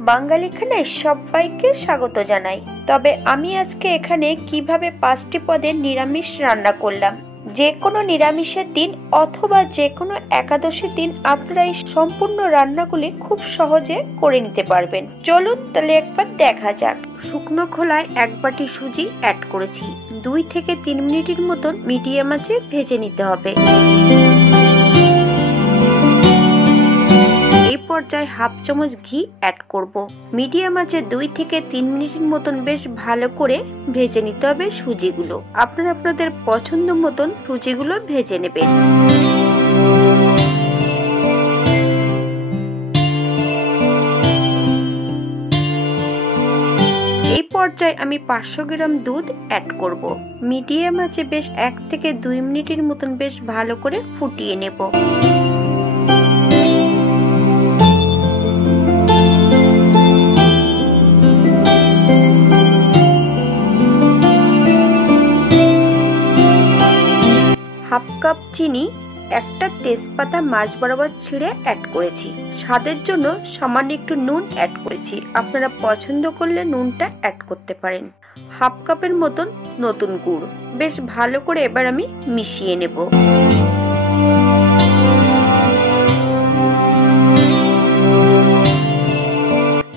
বাঙালি খানায় সবাইকে স্বাগত জানাই। তবে আমি আজকে এখানে কিভাবে 5টি পদের নিরামিষ রান্না করলাম। যে কোনো নিরামিষের দিন অথবা যে কোনো একাদশীর দিন আপনারা এই সম্পূর্ণ রান্নাগুলি খুব সহজে করে নিতে পারবেন। চলুন তাহলে একবার দেখা যাক। শুকনো খোলায় 1 বাটি সুজি অ্যাড করেছি। 2 থেকে 3 মিনিটের মতন মিডিয়াম আঁচে ভেজে নিতে হবে। পর্যায়ে হাফ চামচ ঘি অ্যাড করব। মিডিয়াম আঁচে 2 থেকে 3 মিনিটের মতন বেশ ভালো করে ভেজে নিতে হবে সুজিগুলো। আপনারা আপনাদের পছন্দ মতন সুজিগুলো ভেজে নেবেন। এই পর্যায়ে আমি 500 গ্রাম দুধ অ্যাড করব। মিডিয়াম আঁচে বেশ 1 থেকে 2 মিনিটের মতন বেশ ভালো করে ফুটিয়ে নেব। হাফ কাপ চিনি, একটা তেজপাতা মাঝ বরাবর ছিঁড়ে অ্যাড করেছি। স্বাদের জন্য সামান্য একটু নুন অ্যাড করেছি। আপনারা পছন্দ করলে নুনটা অ্যাড করতে পারেন। হাফ কাপের মতন নতুন গুড় বেশ ভালো করে এবার আমি মিশিয়ে নেব।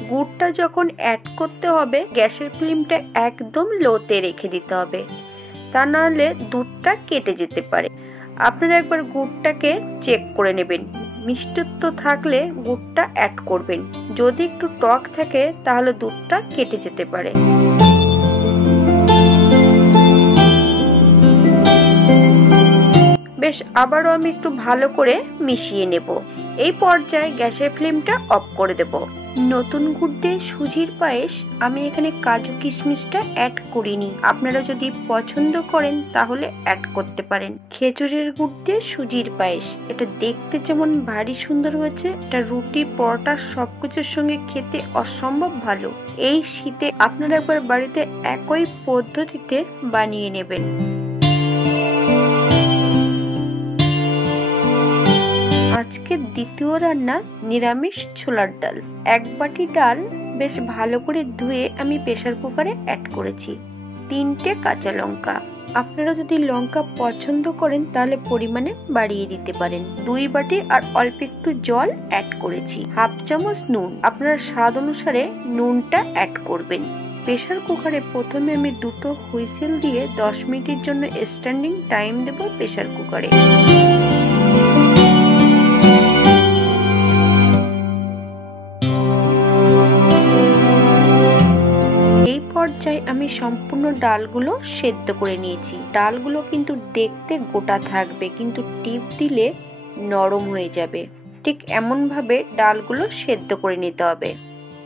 গুড়টা যখন অ্যাড করতে হবে গ্যাসের ফ্লেমটা একদম লোতে রেখে দিতে হবে, তা নাহলে দুধটা কেটে যেতে পারে। আপনারা একবার গুড়টাকে চেক করে নেবেন। মিষ্টত্ব থাকলে গুড়টা অ্যাড করবেন। যদি একটু টক থাকে তাহলে দুধটা কেটে যেতে পারে। বেশ আবারও আমি একটু ভালো করে মিশিয়ে নেব। এই পর্যায়ে গ্যাসের ফ্লেমটা অফ করে দেব। নতুন গুড় দিয়ে সুজির পায়েস আমি এখানে কাজু কিশমিশটা অ্যাড করিনি। আপনারা যদি পছন্দ করেন তাহলে অ্যাড করতে পারেন। খেজুরের গুড় দিয়ে সুজির পায়েস, এটা দেখতে যেমন ভারী সুন্দর হয়েছে, এটা রুটি পরোটা সবকিছুর সঙ্গে খেতে অসম্ভব ভালো। এই শীতে আপনারা একবার বাড়িতে একই পদ্ধতিতে বানিয়ে নেবেন। আজকের দ্বিতীয় রান্না নিরামিষ ছোলার ডাল। 1 বাটি ডাল বেশ ভালো করে ধুয়ে আমি প্রেসার কুকারে অ্যাড করেছি। 3টে কাঁচা লঙ্কা, আপনারা যদি লঙ্কা পছন্দ করেন তাহলে পরিমাণে বাড়িয়ে দিতে পারেন। 2 বাটি আর অল্প একটু জল অ্যাড করেছি। হাফ চামচ নুন, আপনারা স্বাদ অনুসারে নুনটা অ্যাড করবেন। প্রেসার কুকারে প্রথমে আমি 2টো হুইসেল দিয়ে 10 মিনিটের জন্য স্ট্যান্ডিং টাইম দেব প্রেসার কুকারে। পর্যায়ে আমি সম্পূর্ণ ডালগুলো সেদ্ধ করে নিয়েছি। ডালগুলো কিন্তু দেখতে গোটা থাকবে, কিন্তু টিপ দিলে নরম হয়ে যাবে। ঠিক এমন ভাবে ডালগুলো সেদ্ধ করে নিতে হবে।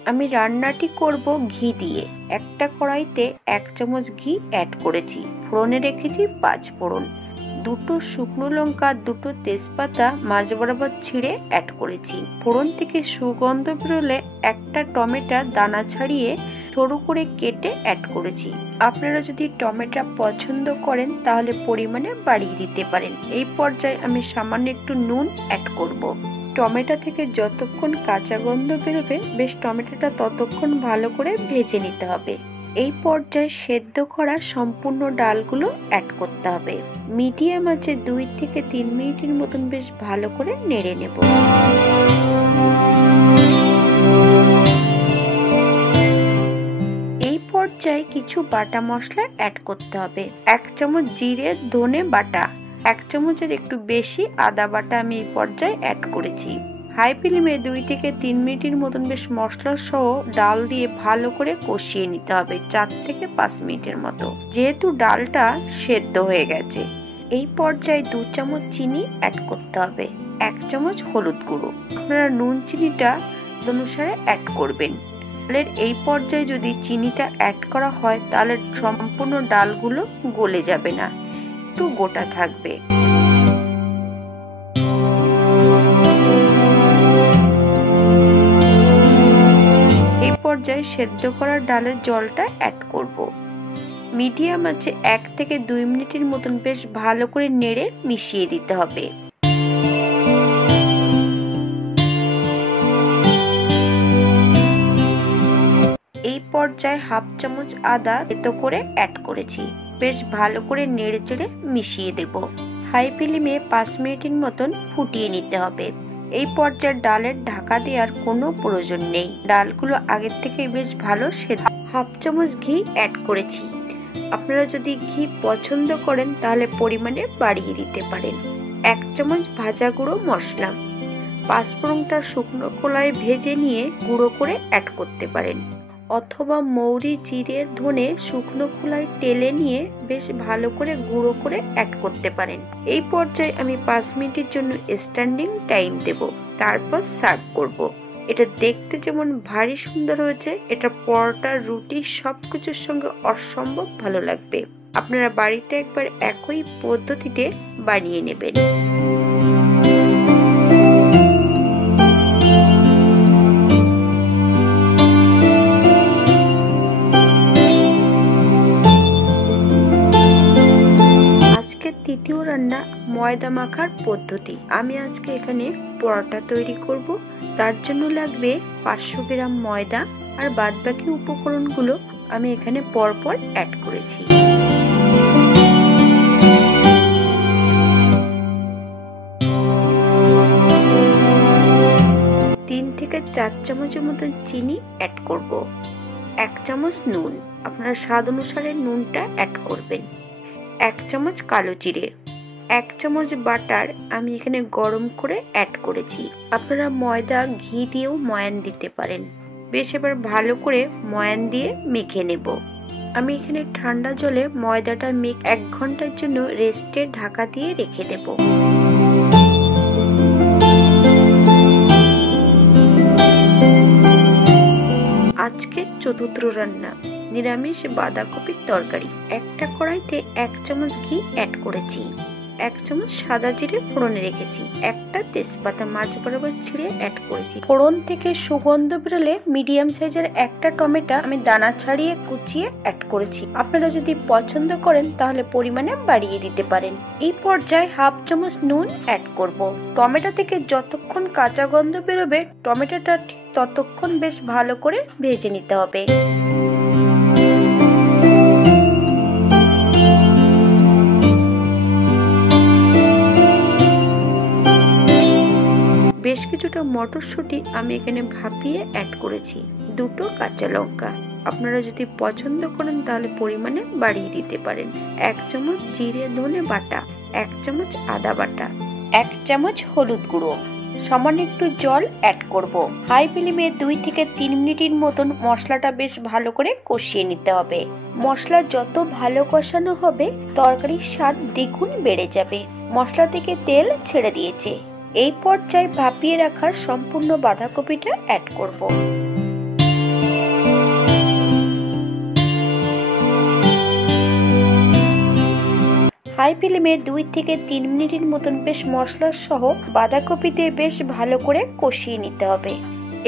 আমি রান্নাটি করব ঘি দিয়ে। একটা কড়াইতে 1 চামচ ঘি অ্যাড করেছি। ফোড়নে রেখেছি 5 ফোড়ন, 2টো শুকনো লঙ্কা, 2টো তেজপাতা মাঝ বরাবর ছিঁড়ে অ্যাড করেছি। ফোড়ন থেকে সুগন্ধ বেরোলে একটা টমেটো দানা ছাড়িয়ে সরু করে কেটে অ্যাড করেছি। আপনারা যদি টমেটো পছন্দ করেন তাহলে পরিমাণে বাড়িয়ে দিতে পারেন। এই পর্যায়ে আমি সামান্য একটু নুন অ্যাড করব। টমেটো থেকে যতক্ষণ কাঁচা গন্ধ বেরোবে বেশ টমেটোটা ততক্ষণ ভালো করে ভেজে নিতে হবে। এই পর্যায়ে সেদ্ধ করা সম্পূর্ণ ডালগুলো অ্যাড করতে হবে। মিডিয়াম আঁচে 2 থেকে 3 মিনিটের মতন বেশ ভালো করে নেড়ে নেব। এই পর্যায়ে কিছু বাটা মশলা অ্যাড করতে হবে। 1 চামচ জিরে ধনে বাটা, 1 চামচের একটু বেশি আদা বাটা আমি এই পর্যায়ে অ্যাড করেছি। হাই ফ্লেমে 2 থেকে 3 মিনিটের মতন বেশ মশলা সহ ডাল দিয়ে ভালো করে কষিয়ে নিতে হবে 4 থেকে 5 মিনিটের মতো, যেহেতু ডালটা সেদ্ধ হয়ে গেছে। এই পর্যায়ে 2 চামচ চিনি অ্যাড করতে হবে। 1 চামচ হলুদ গুঁড়ো, আপনারা নুন চিনিটা অনুসারে অ্যাড করবেন। ডালের এই পর্যায়ে যদি চিনিটা অ্যাড করা হয় তাহলে সম্পূর্ণ ডালগুলো গলে যাবে না, একটু গোটা থাকবে। এই পর্যায়ে সেদ্ধ করা ডালের জলটা অ্যাড করব। মিডিয়াম আঁচে 1 থেকে 2 মিনিটের মতন বেশ ভালো করে নেড়ে মিশিয়ে দিতে হবে। পর্যায়ে হাফ চামচ আদা থেতো করে অ্যাড করেছি। বেশ ভালো করে নেড়েচেড়ে মিশিয়ে দেব। হাই ফ্লেমে 5 মিনিটের মতন ফুটিয়ে নিতে হবে। এই পর্যায়ে ডালের ঢাকা দেওয়ার কোনো প্রয়োজন নেই। ডালগুলো আগের থেকে বেশ ভালো সেদ্ধ। হাফ চামচ ঘি অ্যাড করেছি। আপনারা যদি ঘি পছন্দ করেন তাহলে পরিমাণে বাড়িয়ে দিতে পারেন। 1 চামচ ভাজা গুঁড়ো মশলা, পাঁচফোড়নটা শুকনো খোলায় ভেজে নিয়ে গুঁড়ো করে অ্যাড করতে পারেন, অথবা মৌরি, জিরে, ধনে শুকনো খোলায় টেলে নিয়ে বেশ ভালো করে গুঁড়ো করে অ্যাড করতে পারেন। এই পর্যায়ে আমি 5 মিনিটের জন্য স্ট্যান্ডিং টাইম দেব, তারপর সার্ভ করব। এটা দেখতে যেমন ভারী সুন্দর হয়েছে, এটা পরোটা, রুটি সবকিছুর সঙ্গে অসম্ভব ভালো লাগবে। আপনারা বাড়িতে একবার একই পদ্ধতিতে বানিয়ে নেবেন। তৃতীয় রান্না ময়দা মাখার পদ্ধতি। আমি আজকে এখানে পরোটা তৈরি করব। তার জন্য লাগবে 500 গ্রাম ময়দা, আর বাদবাকি উপকরণগুলো আমি এখানে পরপর অ্যাড করেছি। 3 থেকে 4 চামচের মতন চিনি অ্যাড করব। 1 চামচ নুন, আপনারা স্বাদ অনুসারে নুনটা অ্যাড করবেন। 1 চামচ কালো জিরে, 1 চামচ বাটার আমি এখানে গরম করে অ্যাড করেছি। আপনারা ময়দা, ঘি দিয়েও ময়ান দিতে পারেন। বেশ এবার ভালো করে ময়ান দিয়ে মেখে নেব। আমি এখানে ঠান্ডা জলে ময়দাটা 1 ঘন্টার জন্য রেস্টে ঢাকা দিয়ে রেখে দেব। আজকে চতুর্থ রান্না নিরামিষ বাঁধাকপির তরকারি। একটা কড়াইতে 1 চামচ ঘি অ্যাড করেছি, 1 চামচ সাদা জিরে ফোড়নে রেখেছি, একটা তেজপাতা মাঝ বরাবর ছিঁড়ে অ্যাড করেছি। ফোড়ন থেকে সুগন্ধ বেরোলে মিডিয়াম সাইজের একটা টমেটো আমি দানা ছাড়িয়ে কুচিয়ে অ্যাড করেছি। আপনারা যদি পছন্দ করেন তাহলে পরিমাণে বাড়িয়ে দিতে পারেন। এই পর্যায়ে হাফ চামচ নুন অ্যাড করব। টমেটো থেকে যতক্ষণ কাঁচা গন্ধ বেরোবে টমেটোটা ঠিক ততক্ষণ বেশ ভালো করে ভেজে নিতে হবে। বেশ কিছুটা মটরশুঁটি আমি এখানে ভাপিয়ে অ্যাড করেছি, 2টো কাঁচা লঙ্কা। আপনারা যদি পছন্দ করেন তাহলে পরিমাণে বাড়িয়ে দিতে পারেন। 1 চামচ জিরে ধনে বাটা, 1 চামচ আদা বাটা, 1 চামচ হলুদ গুঁড়ো, সামান্য একটু জল অ্যাড করব। হাই ফ্লেমে 2 থেকে 3 মিনিটের মতন মশলাটা বেশ ভালো করে কষিয়ে নিতে হবে। মশলা যত ভালো কষানো হবে তরকারির স্বাদ দ্বিগুণ বেড়ে যাবে। মশলা থেকে তেল ছেড়ে দিয়েছে। এই পর্যায়ে ভাপিয়ে রাখার সম্পূর্ণ বাঁধাকপিটা অ্যাড করব। হাই ফ্লেমে 2 থেকে 3 মিনিটের মতন বেশ মশলা সহ বাঁধাকপি দিয়ে বেশ ভালো করে কষিয়ে নিতে হবে।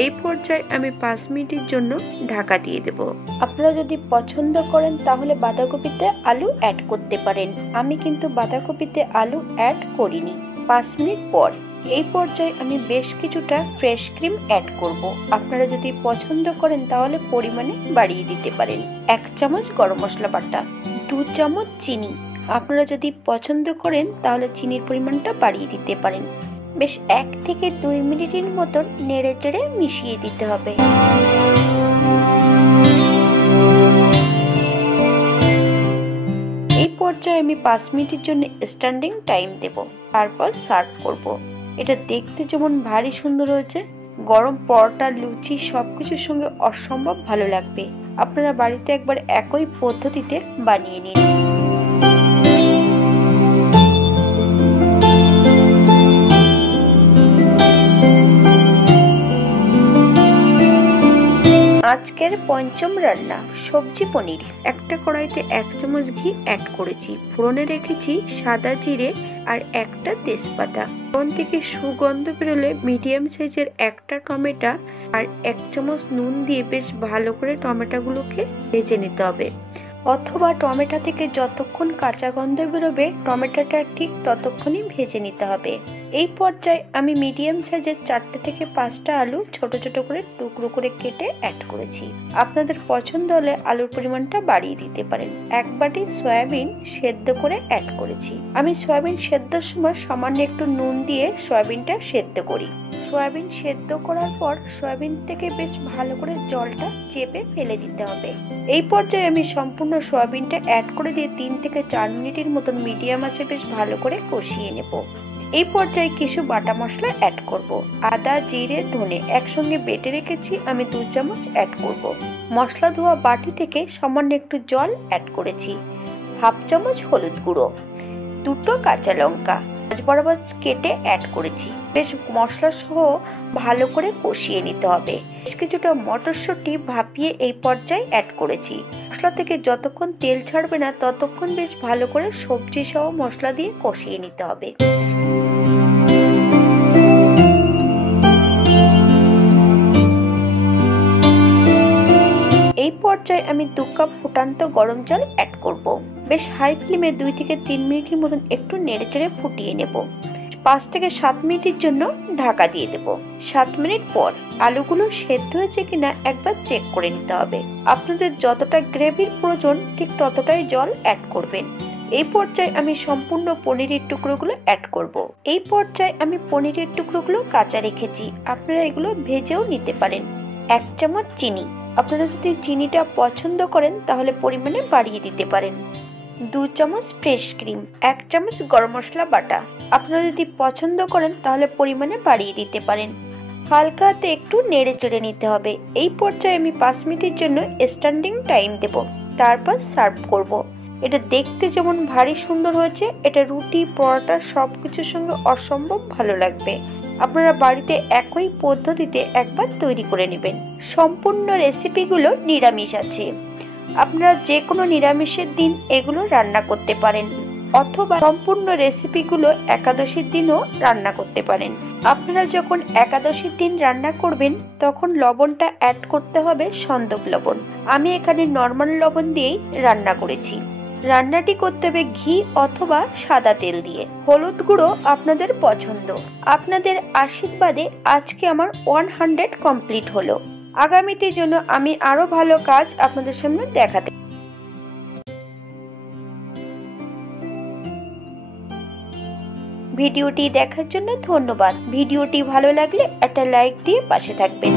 এই পর্যায়ে আমি 5 মিনিটের জন্য ঢাকা দিয়ে দেব। আপনারা যদি পছন্দ করেন তাহলে বাঁধাকপিতে আলু অ্যাড করতে পারেন। আমি কিন্তু বাঁধাকপিতে আলু অ্যাড করিনি। 5 মিনিট পর এই পর্যায়ে আমি বেশ কিছুটা ফ্রেশ ক্রিম অ্যাড করব। আপনারা যদি পছন্দ করেন তাহলে পরিমাণে বাড়িয়ে দিতে পারেন। 1 চামচ গরম মশলা বাটা, 2 চামচ চিনি। আপনারা যদি পছন্দ করেন তাহলে চিনির পরিমাণটা বাড়িয়ে দিতে পারেন। বেশ 1 থেকে 2 মিনিটের মতন নেড়ে চেড়ে মিশিয়ে দিতে হবে। এই পর্যায়ে আমি 5 মিনিটের জন্য স্ট্যান্ডিং টাইম দেব, তারপর সার্ভ করব। এটা দেখতে যেমন ভারী সুন্দর হয়েছে, গরম পরোটা, লুচি সবকিছুর সঙ্গে অসম্ভব ভালো লাগবে। আপনারা বাড়িতে একবার একই পদ্ধতিতে বানিয়ে নিন। আজকের পঞ্চম রান্না সবজি পনির। একটা কড়াইতে 1 চামচ ঘি অ্যাড করেছি, ফোড়নে রেখেছি সাদা জিরে আর একটা তেজপাতা। ফোড়ন থেকে সুগন্ধ বেরোলে মিডিয়াম সাইজের একটা টমেটো আর 1 চামচ নুন দিয়ে বেশ ভালো করে টমেটোগুলোকে ভেজে নিতে হবে। অথবা টমেটো থেকে যতক্ষণ কাঁচা গন্ধ বেরোবে টমেটোটা ঠিক ততক্ষণই ভেজে নিতে হবে। এই পর্যায়ে আমি মিডিয়াম সাইজের 4 থেকে 5টা আলু ছোট ছোট করে টুকরো করে কেটে অ্যাড করেছি। আপনাদের পছন্দ হলে আলুর পরিমাণটা বাড়িয়ে দিতে পারেন। 1 বাটি সয়াবিন সেদ্ধ করে অ্যাড করেছি। আমি সয়াবিন সেদ্ধর সময় সামান্য একটু নুন দিয়ে সয়াবিনটা সেদ্ধ করি। সয়াবিন সেদ্ধ করার পর সয়াবিন থেকে বেশ ভালো করে জলটা চেপে ফেলে দিতে হবে। এই পর্যায়ে আমি সম্পূর্ণ সয়াবিনটা অ্যাড করে দিয়ে 3 থেকে 4 মিনিটের মতন মিডিয়াম আঁচে বেশ ভালো করে কষিয়ে নেব। এই পর্যায়ে কিছু বাটা মশলা অ্যাড করব। আদা, জিরে, ধনে একসঙ্গে বেটে রেখেছি, আমি 2 চামচ অ্যাড করব। মশলা ধোয়া বাটি থেকে সামান্য একটু জল অ্যাড করেছি। 1/2 চামচ হলুদ গুঁড়ো, 2টো কাঁচা লঙ্কা মাঝ বরাবর কেটে অ্যাড করেছি। বেশ মশলা সহ ভালো করে কষিয়ে নিতে হবে। বেশ কিছুটা মটরশুঁটি ভাপিয়ে এই পর্যায়ে অ্যাড করেছি। মশলা থেকে যতক্ষণ তেল ছাড়বে না ততক্ষণ বেশ ভালো করে সবজি সহ মশলা দিয়ে কষিয়ে নিতে হবে। এই পর্যায়ে আমি 2 কাপ ফুটান্ত গরম জল অ্যাড করব। বেশ হাই ফ্লেমে 2 থেকে 3 মিনিটের মতন একটু নেড়েচেড়ে ফুটিয়ে নেব। 5 থেকে 7 মিনিটের জন্য ঢাকা দিয়ে দেব। 7 মিনিট পর আলুগুলো সেদ্ধ হয়েছে কিনা একবার চেক করে নিতে হবে। আপনাদের যতটা গ্রেভির প্রয়োজন ঠিক ততটাই জল অ্যাড করবেন। এই পর্যায়ে আমি সম্পূর্ণ পনিরের টুকরোগুলো অ্যাড করব। এই পর্যায়ে আমি পনিরের টুকরোগুলো কাঁচা রেখেছি, আপনারা এগুলো ভেজেও নিতে পারেন। 1 চামচ চিনি, আপনারা যদি চিনিটা পছন্দ করেন তাহলে পরিমাণে বাড়িয়ে দিতে পারেন। 2 চামচ ফ্রেশ ক্রিম, 1 চামচ গরম মশলা বাটা, আপনারা যদি পছন্দ করেন তাহলে পরিমাণে বাড়িয়ে দিতে পারেন। হালকা হাতে একটু নেড়ে চেড়ে নিতে হবে। এই পর্যায়ে আমি 5 মিনিটের জন্য স্ট্যান্ডিং টাইম দেব, তারপর সার্ভ করব। এটা দেখতে যেমন ভারী সুন্দর হয়েছে, এটা রুটি, পরোটা সব কিছুর সঙ্গে অসম্ভব ভালো লাগবে। আপনারা বাড়িতে একই পদ্ধতিতে একবার তৈরি করে নেবেন। সম্পূর্ণ রেসিপিগুলো নিরামিষ আছে, আপনারা যে কোনো নিরামিষের দিন এগুলো রান্না করতে পারেন, অথবা সম্পূর্ণ রেসিপিগুলো একাদশীর দিনও রান্না করতে পারেন। আপনারা যখন একাদশীর দিন রান্না করবেন তখন লবণটা অ্যাড করতে হবে সন্দক লবণ। আমি এখানে নর্মাল লবণ দিয়েই রান্না করেছি। রান্নাটি করতে হবে ঘি অথবা সাদা তেল দিয়ে। হলুদ গুঁড়ো আপনাদের পছন্দ। আপনাদের আশীর্বাদে আজকে আমার 100 কমপ্লিট হলো। আগামীতে জন্য আমি আরো ভালো কাজ আপনাদের সামনে দেখাতে। ভিডিওটি দেখার জন্য ধন্যবাদ। ভিডিওটি ভালো লাগলে একটা লাইক দিয়ে পাশে থাকবেন।